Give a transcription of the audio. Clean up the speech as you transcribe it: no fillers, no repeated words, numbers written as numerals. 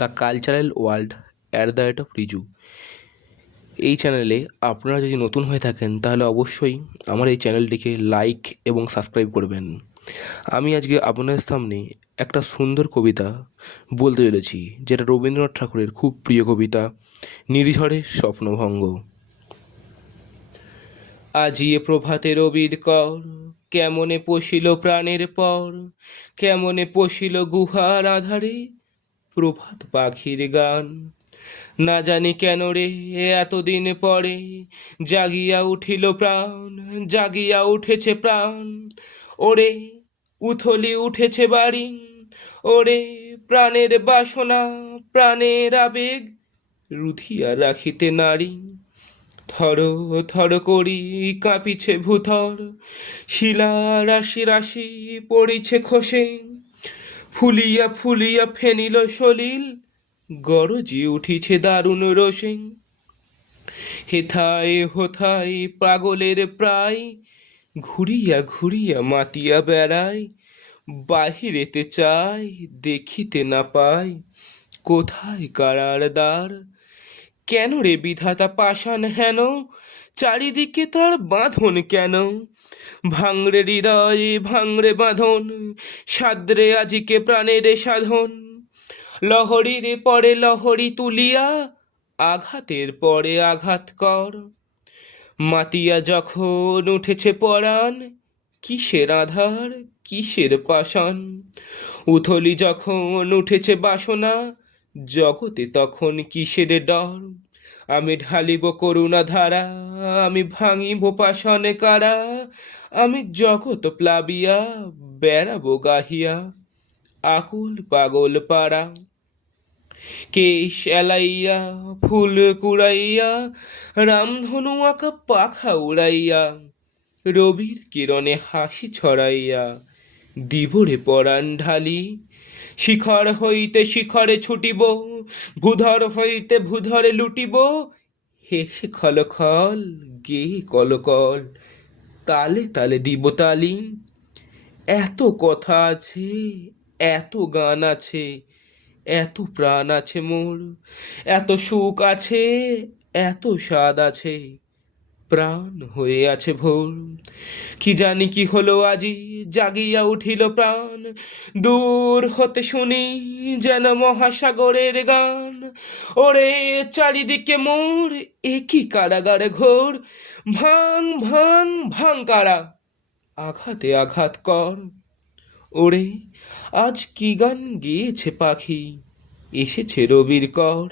The cultural world at the rate of Riju. এই চ্যানেলে আপনারা যদি নতুন হয়ে থাকেন তাহলে অবশ্যই আমার এই চ্যানেলটিকে লাইক এবং সাবস্ক্রাইব করবেন। আমি আজকে আপনাদের সামনে একটা সুন্দর কবিতা বলতে চলেছি, যেটা রবীন্দ্রনাথ ঠাকুরের খুব প্রিয় কবিতা, নিরিঝরের স্বপ্নভঙ্গ। আজিয়ে প্রভাতে রবির কর, কেমনে পশিল প্রাণের পর, কেমনে পশিল গুহার আধারে প্রভাত পাখির গান। না জানি কেন রে এতদিন পরে জাগিয়া উঠিল প্রাণ, জাগিয়া উঠেছে প্রাণ। ওরে উথলি উঠেছে বাড়ি, ওরে প্রাণের বাসনা, প্রাণের আবেগ রুধিয়া রাখিতে নারী। থর থর করি কাঁপিছে ভূথর, শিলা রাশি রাশি পড়িছে খসে, ফুলিয়া ফুলিয়া ফেনিল সলিল, গরজি উঠিছে দারুণ রোষে। হেথায় হোথায় পাগলের প্রায়, ঘুরিয়া ঘুরিয়া মাতিয়া বেড়ায়। বাহিরেতে চাই দেখিতে না পাই, কোথায় কারার দ্বার। কেন রে বিধাতা পাষাণ হেন, চারিদিকে তার বাঁধন কেন। ভাঙরে হৃদয়ে ভাঙরে বাঁধন, সাদ্রে আজিকে প্রাণের সাধন। লহরীর পরে লহরী তুলিয়া, আঘাতের পরে আঘাত কর। মাতিয়া যখন উঠেছে পরাণ, কিসের আধার কিসের পাষাণ। উথলি যখন উঠেছে বাসনা, জগতে তখন কিসের ডর। আমি ঢালিব করুণা ধারা, আমি ভাঙিব পাষাণে কারা। আমি জগৎ প্লাবিয়া বেড়াবো গাহিয়া, আকুল পাগল পাড়া। কেশ এলাইয়া ফুল কুড়াইয়া, রামধনু আঁকা পাখা উড়াইয়া, রবির কিরণে হাসি ছড়াইয়া দিবরে পরাণ ঢালি। শিখর হইতে শিখরে ছুটিব, ভূধর হইতে ভূধরে লুটিব। হেসে খলখল গেয়ে কলকল, তালে তালে দিব তালি। এত কথা আছে, এত গান আছে, এত প্রাণ আছে মোর, এত সুখ আছে, এত স্বাদ আছে, প্রাণ হয়ে আছে ভোর। কি জানি কি হলো আজি, জাগিয়া উঠিল প্রাণ। দূর হতে শুনি যেন মহাসাগরের গান। ওরে চারিদিকে মোর একই কারাগারে ঘোর। ভাঙ ভাঙ ভাঙ কারা, আঘাতে আঘাত কর। ওরে আজ কি গান গেয়েছে পাখি, এসেছে রবির কর।